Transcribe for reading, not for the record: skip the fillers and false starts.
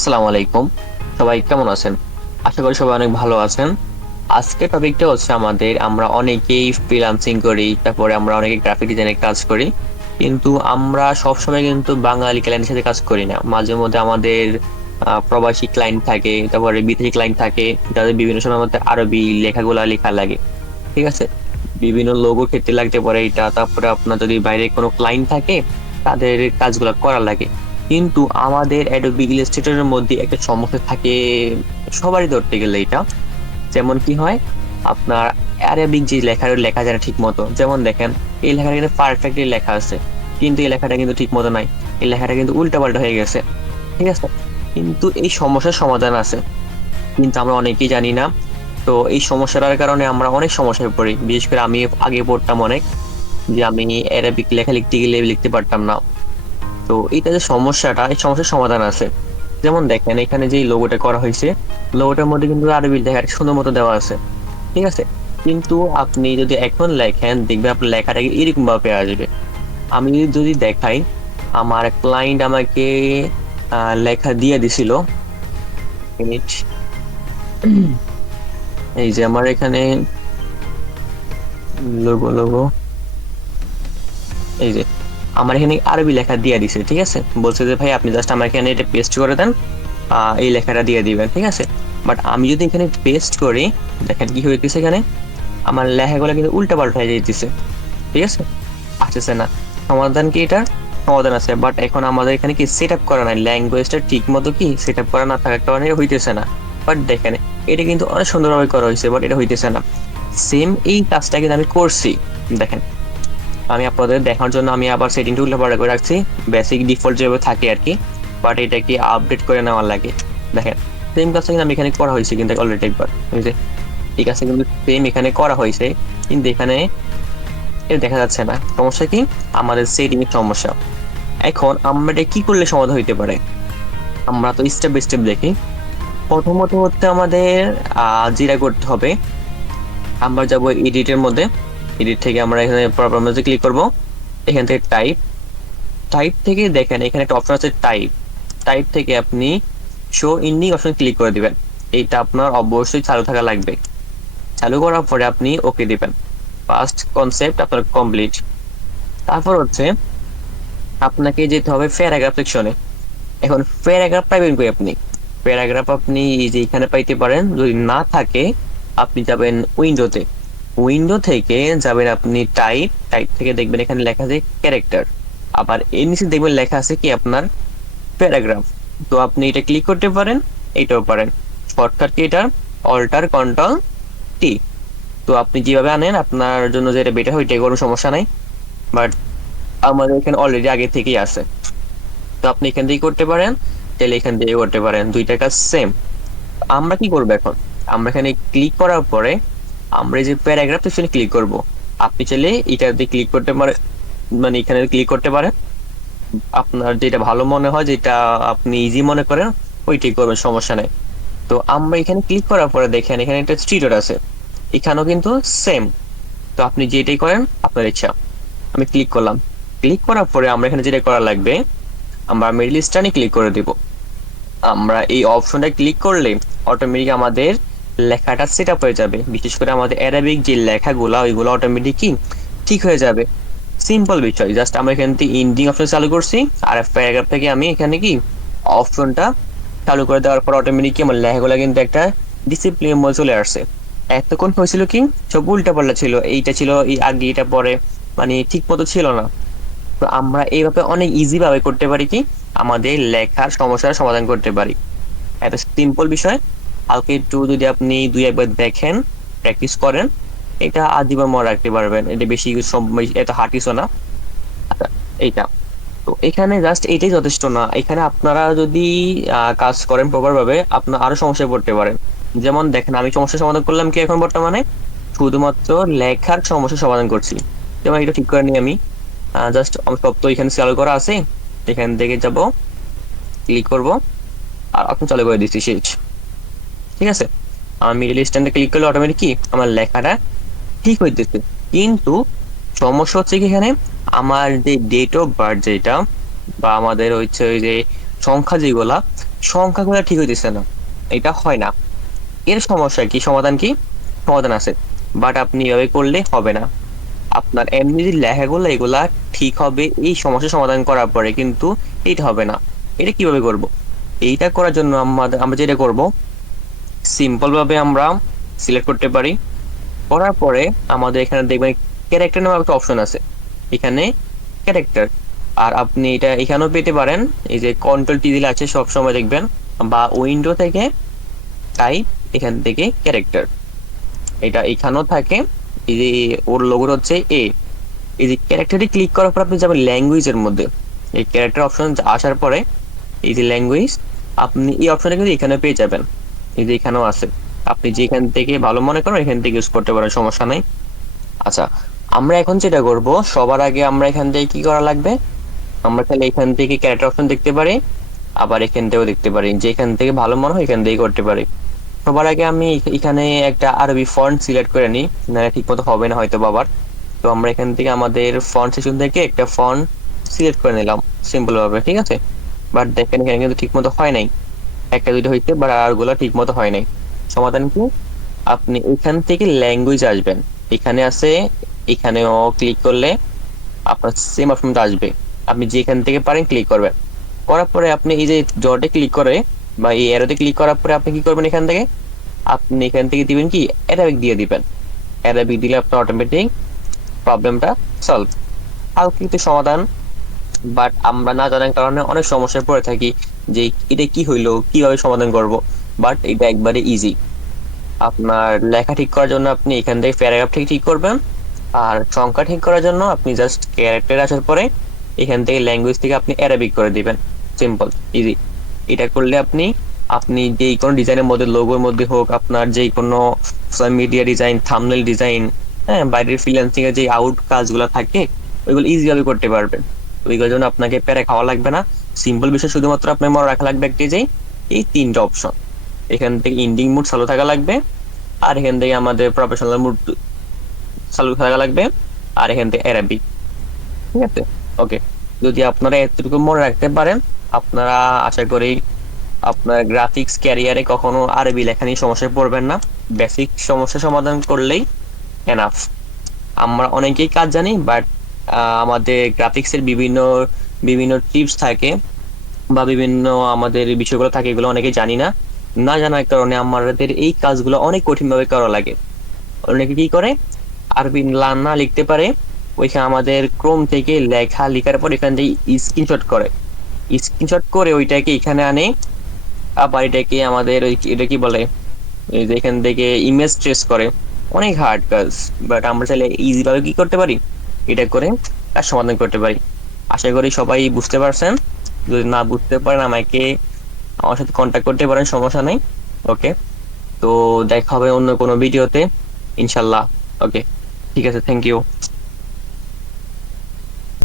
আসসালামু আলাইকুম। সবাই কেমন আছেন? আশা করি সবাই অনেক ভালো আছেন। আজকের টপিকটা হচ্ছে আমরা অনেকেই ফ্রিল্যান্সিং করি, তারপরে আমরা অনেকে গ্রাফিক ডিজাইনের কাজ করি, কিন্তু আমরা সবসময় কিন্তু বাঙালি ক্লায়েন্টের সাথে কাজ করি না। মাঝে মধ্যে আমাদের প্রবাসী ক্লায়েন্ট থাকে, তারপরে বিদেশি ক্লায়েন্ট থাকে, যাদের বিভিন্ন সময় মধ্যে আরবি লেখাগুলা লেখা লাগে। ঠিক আছে, বিভিন্ন লোগো ক্ষেত্রে লাগতে পারে এটা। তারপরে আপনার যদি বাইরে কোনো ক্লায়েন্ট থাকে, তাদের কাজগুলো করা লাগে। কিন্তু আমাদের অ্যাডোবি ইলাস্ট্রেটরের মধ্যে একটা সমস্যা থাকে, সবারই ধরতে গেলে এটা। যেমন কি হয়, আপনার অ্যারাবিক যে লেখা যায় না ঠিক মতো। যেমন দেখেন, এই লেখাটা কিন্তু পারফেক্টলি লেখা আছে, কিন্তু এই লেখাটা কিন্তু ঠিক মতো নাই। এই লেখাটা কিন্তু উল্টা পাল্টা হয়ে গেছে। ঠিক আছে, কিন্তু এই সমস্যার সমাধান আছে, কিন্তু আমরা অনেকেই জানি না। তো এই সমস্যাটার কারণে আমরা অনেক সমস্যায় পড়ি। বিশেষ করে আমি আগে পড়তাম অনেক, যে আমি অ্যারাবিক লেখা লিখতে গেলে লিখতে পারতাম না। তো এটা যে সমস্যাটা, এই সমস্যার সমাধান আছে। যেমন দেখেন, এখানে যে লোগোটা করা হয়েছে, লোগোটার মধ্যে কিন্তু আরবি লেখা সুন্দর মতো দেওয়া আছে। ঠিক আছে, কিন্তু আপনি যদি এখন লেখেন, দেখবেন আপনার লেখাটা এরকম ভাবে আসবে। আমি যদি দেখাই, আমার ক্লায়েন্ট আমাকে লেখা দিয়ে দিছিল। মিনিট। এই যে আমার এখানে লোগো লোগো, এই যে আমার এখানে আরবি লেখা দিয়ে দিছে। ঠিক আছে, বলছে যে ভাই আপনি জাস্ট আমার এখানে এটা পেস্ট করে দেন, এই লেখাটা দিয়ে দিবেন। ঠিক আছে, বাট আমি যদি এখানে পেস্ট করি, দেখেন কি হইতেছে এখানে, আমার লেখাগুলো কিন্তু উল্টা পাল্টা হয়ে যাইতেছে। ঠিক আছে, আসতেছে না। সমাধান কি এটা? সমাধান আছে, বাট এখন আমাদের এখানে কি সেট আপ করা নাই, ল্যাঙ্গুয়েজটা ঠিক মতো কি সেট আপ করা না থাকার কারণে হইতেছে না। বাট দেখেন, এটা কিন্তু অনেক সুন্দরভাবে করা হয়েছে, বাট এটা হইতেছে না। সেম এই কাজটা কিন্তু আমি করছি। দেখেন, আমি আপনাদের দেখার জন্য আমি আবার সেটিংটা উল্টাপাল্টা করে রাখছি, বেসিক ডিফল্ট যেভাবে থাকে আর কি, বাট এটা কি আপডেট করে নেওয়ার লাগে। দেখেন, সেম কাজটা কিন্তু আমি এখানে করা হয়েছে কিন্তু অলরেডি একবার। এই যে ঠিক আছে, কিন্তু সেম এখানে করা হয়েছে, কিন্তু এখানে এটা দেখা যাচ্ছে না। সমস্যা কি? আমাদের সেটিং এর সমস্যা। এখন আমরা এটা কি করলে সমাধান হইতে পারে? আমরা তো স্টেপ বাই স্টেপ দেখি। প্রথমত হচ্ছে আমাদের যেটা করতে হবে, আমরা যাব এডিটের মধ্যে। এডিট থেকে আমরা এখানে প্রবলেমে ক্লিক করব। এখান থেকে টাইপ, টাইপ থেকে দেখেন এখানে একটা অপশন আছে টাইপ। টাইপ থেকে আপনি শো ইন্ডিং অপশন ক্লিক করে দিবেন। এইটা আপনার অবশ্যই চালু থাকা লাগবে। চালু করার পরে আপনি ওকে দিবেন। ফার্স্ট কনসেপ্ট আপনার কমপ্লিট। তারপর হচ্ছে আপনাকে যেতে হবে প্যারাগ্রাফ সেকশনে। এখন প্যারাগ্রাফ পাইবেন কই আপনি? প্যারাগ্রাফ আপনি এই যে এখানে পাইতে পারেন, যদি না থাকে আপনি যাবেন উইন্ডোতে। উইন্ডো থেকে যাবেন আপনি টাইপ, টাইপ থেকে দেখবেন এখানে লেখা আছে ক্যারেক্টার। আবার এর নিচে দেখবেন লেখা আছে কি আপনার প্যারাগ্রাফ। তো আপনি এটা ক্লিক করতে পারেন, এইটাও পারেন। শর্টকাট কি এটা? Alter control T. তো আপনি যেভাবে আনেন আপনার জন্য যেটা বেটার হয়, এটাই কোনো সমস্যা নাই। বাট আমাদের এখানে অলরেডি আগে থেকেই আছে, তো আপনি এখান থেকে করতে পারেন, তাহলে এখান থেকে করতে পারেন, দুইটার কাজ সেম। আমরা কি করবো এখন? আমরা এখানে ক্লিক করার পরে আমরা এই যে প্যারাগ্রাফ সেকশনে ক্লিক করব। আপনি চাইলে এটাতে ক্লিক করতে পারেন, মানে এখানে ক্লিক করতে পারেন। আপনার যেটা ভালো মনে হয়, যেটা আপনি ইজি মনে করেন, ওইটাই করবেন, সমস্যা নেই। তো আমরা এখানে ক্লিক করার পরে দেখেন এখানে একটা স্টিরিয়র আছে, এখানেও কিন্তু সেম। তো আপনি যেটাই করেন আপনার ইচ্ছা। আমি ক্লিক করলাম। ক্লিক করার পরে আমরা এখানে যেটা করা লাগবে, আমরা মিডল স্টানে ক্লিক করে দিব। আমরা এই অপশনটা ক্লিক করলে অটোমেটিক আমাদের লেখাটা সেট আপ হয়ে যাবে। বিশেষ করে আমাদের অ্যারাবিক যে লেখাগুলা, ওইগুলো অটোমেটিক কি ঠিক হয়ে যাবে। সিম্পল বিষয়, জাস্ট আমরা এখান থেকে ইন্ডিং অপশন চালু করছি, আর প্যারাগ্রাফ থেকে আমি এখানে কি অপশনটা চালু করে দেওয়ার পর অটোমেটিক কি আমার লেখাগুলো কিন্তু একটা ডিসিপ্লিন মধ্যে চলে আসছে। এতক্ষণ হয়েছিল কি সব উল্টা পাল্টা ছিল, এইটা ছিল এই আগে, এটা পরে, মানে ঠিক মতো ছিল না। তো আমরা এইভাবে অনেক ইজি ভাবে করতে পারি কি, আমাদের লেখার সমস্যার সমাধান করতে পারি। এত সিম্পল বিষয়। কালকে একটু যদি আপনি দুই একবার দেখেন, প্র্যাকটিস করেন, এটা আজীবন মনে রাখতে পারবেন। এটা বেশি এত হার্ড কিছু না। আচ্ছা, এইটা তো এখানে জাস্ট এটাই যথেষ্ট না। এখানে আপনারা যদি কাজ করেন প্রপার ভাবে, আপনার আরো সমস্যায় পড়তে পারেন। যেমন দেখেন, আমি সমস্যার সমাধান করলাম কি এখন বর্তমানে, শুধুমাত্র লেখার সমস্যার সমাধান করছি। যেমন এটা ঠিক করে নিই আমি, জাস্ট সব তো এখানে চালু করা আছে, এখান থেকে যাব, ক্লিক করব, আর আপনি চালু করে দিচ্ছি, শেষ। ঠিক আছে, আমি মিডল স্ট্যান্ডে ক্লিক করলে অটোমেটিক কি আমার লেখাটা ঠিক হইতেছে। কিন্তু সমস্যা হচ্ছে কি এখানে, আমার যে ডেট অফ বার্থ যেটা, বা আমাদের হচ্ছে ওই যে সংখ্যা যেগুলা, সংখ্যাগুলো ঠিক হইতেছে না, এটা হয় না। এর সমস্যা কি, সমাধান কি? সমাধান আছে, বাট আপনি এভাবে করলে হবে না। আপনার এমনি যে লেখাগুলো এগুলা ঠিক হবে এই সমস্যার সমাধান করার পরে, কিন্তু এইটা হবে না। এটা কিভাবে করব? এইটা করার জন্য আমরা যেটা করব, সিম্পল ভাবে আমরা সিলেক্ট করতে পারি। করার পরে আমাদের এখানে দেখবেন ক্যারেক্টার নামে একটা অপশন আছে, এখানে ক্যারেক্টার। আর আপনি এটা এখানেও পেতে পারেন, এই যে কন্ট্রোল টি দিলে আছে সব সময় দেখবেন, বা উইন্ডো থেকে টাইপ, এখান থেকে ক্যারেক্টার, এটা এখানেও থাকে। এই যে ওর লোগো হচ্ছে এ। এই যে ক্যারেক্টারে ক্লিক করার পর আপনি যাবেন ল্যাঙ্গুয়েজের মধ্যে। এই ক্যারেক্টার অপশন আসার পরে এই যে ল্যাঙ্গুয়েজ, আপনি এই অপশনটা কিন্তু এখানে পেয়ে যাবেন। এই যে এখানেও আছে, আপনি যেখান থেকে ভালো মনে করেন এখান থেকে ইউজ করতে পারেন, সমস্যা নাই। আচ্ছা, আমরা এখন যেটা করব, সবার আগে আমরা এখান থেকে কি করা লাগবে, আমরা তাহলে এখান থেকে ক্যারেক্টার অপশন দেখতে পারি, আবার এখান থেকেও দেখতে পারি, যে এখান থেকে ভালো মনে হয় এখান থেকে করতে পারি। সবার আগে আমি এখানে একটা আরবি ফন্ট সিলেক্ট করে নিই, না ঠিক মতো হবে না হয়তো বাবার। তো আমরা এখান থেকে আমাদের ফন্ট সেকশন থেকে একটা ফন্ট সিলেক্ট করে নিলাম সিম্পল ভাবে, ঠিক আছে। বাট দেখেন এখানে কিন্তু ঠিক মতো হয় নাই, একটা দুইটা হইতে, বাট আর গুলো ঠিক মতো হয় নাই। সমাধান কি, আপনি এখান থেকে ল্যাঙ্গুয়েজ আসবেন, এখানে আছে, এখানেও ক্লিক করলে আপনার সেম অপশনটা আসবে। আপনি যেখান থেকে পারেন ক্লিক করবেন। করার পরে আপনি এই যে ডটে ক্লিক করে বা এই অ্যারোতে ক্লিক করার পরে আপনি কি করবেন, এখান থেকে আপনি এখান থেকে দিবেন কি অ্যারাবিক দিয়ে দিবেন। অ্যারাবিক দিলে আপনার অটোমেটিক প্রবলেমটা সলভ, কালকে সমাধান। বাট আমরা না জানার কারণে অনেক সমস্যায় পড়ে থাকি, যে এটা কি হইলো, কিভাবে সমাধান করব। বাট এটা একবারে ইজি। আপনার লেখা ঠিক করার জন্য আপনি এখান থেকে প্যারাগ্রাফ ঠিক ঠিক করবেন, আর সংখ্যা ঠিক করার জন্য আপনি জাস্ট ক্যারেক্টার আসার পরে এখান থেকে ল্যাঙ্গুয়েজ থেকে আপনি অ্যারাবিক করে দিবেন, সিম্পল ইজি। এটা করলে আপনি আপনি যেই কোনো ডিজাইনের মধ্যে, লোগোর মধ্যে হোক, আপনার যেই কোনো social media design, thumbnail design, হ্যাঁ, বাইরের ফ্রিল্যান্সিং এর যে আউট কাজগুলো থাকে ওইগুলো ইজিভাবে করতে পারবেন। ওইগুলোর জন্য আপনাকে প্যারা খাওয়া লাগবে না। সিম্পল বিষয় শুধুমাত্র আপনার মনে রাখা লাগবে একটি, যে এই তিনটা অপশন, এখান থেকে ইন্ডিং মুড চালু থাকা লাগবে, আর এখান থেকে আমাদের প্রফেশনাল মুড চালু থাকা লাগবে, আর এখান থেকে অ্যারাবিক, ঠিক আছে। ওকে, যদি আপনারা এতটুকু মনে রাখতে পারেন, আপনারা আশা করি আপনার গ্রাফিক্স ক্যারিয়ারে কখনো আরবি লেখা নিয়ে সমস্যায় পড়বেন না। বেসিক সমস্যা সমাধান করলেই এনাফ। আমরা অনেকেই কাজ জানি, বাট আমাদের গ্রাফিক্সের বিভিন্ন বিভিন্ন টিপস থাকে, বা বিভিন্ন আমাদের বিষয়গুলো থাকে, এগুলো অনেকে জানি না। না জানার কারণে আমাদের এই কাজগুলো অনেক কঠিন ভাবে করা লাগে। অনেকে কি করে, আরবি না লিখতে পারে, ওইখানে আমাদের ক্রোম থেকে লেখা লেখার পর এখান থেকে স্ক্রিনশট করে, স্ক্রিনশট করে ওইটাকে এখানে আনে, আবার এটাকে আমাদের ওই এটা কি বলে, এই যে এখান থেকে ইমেজ ট্রেস করে। অনেক হার্ড কাজ, বাট আমরা চাইলে ইজি ভাবে কি করতে পারি, এটা করে কাজ সমাধান করতে পারি। আশা করি সবাই বুঝতে পারছেন। যদি না বুঝতে পারেন আমাকে, আমার সাথে কন্ট্যাক্ট করতে পারেন, সমস্যা নেই। ওকে, তো দেখা হবে অন্য কোনো ভিডিওতে ইনশাল্লাহ। ওকে, ঠিক আছে, থ্যাংক ইউ।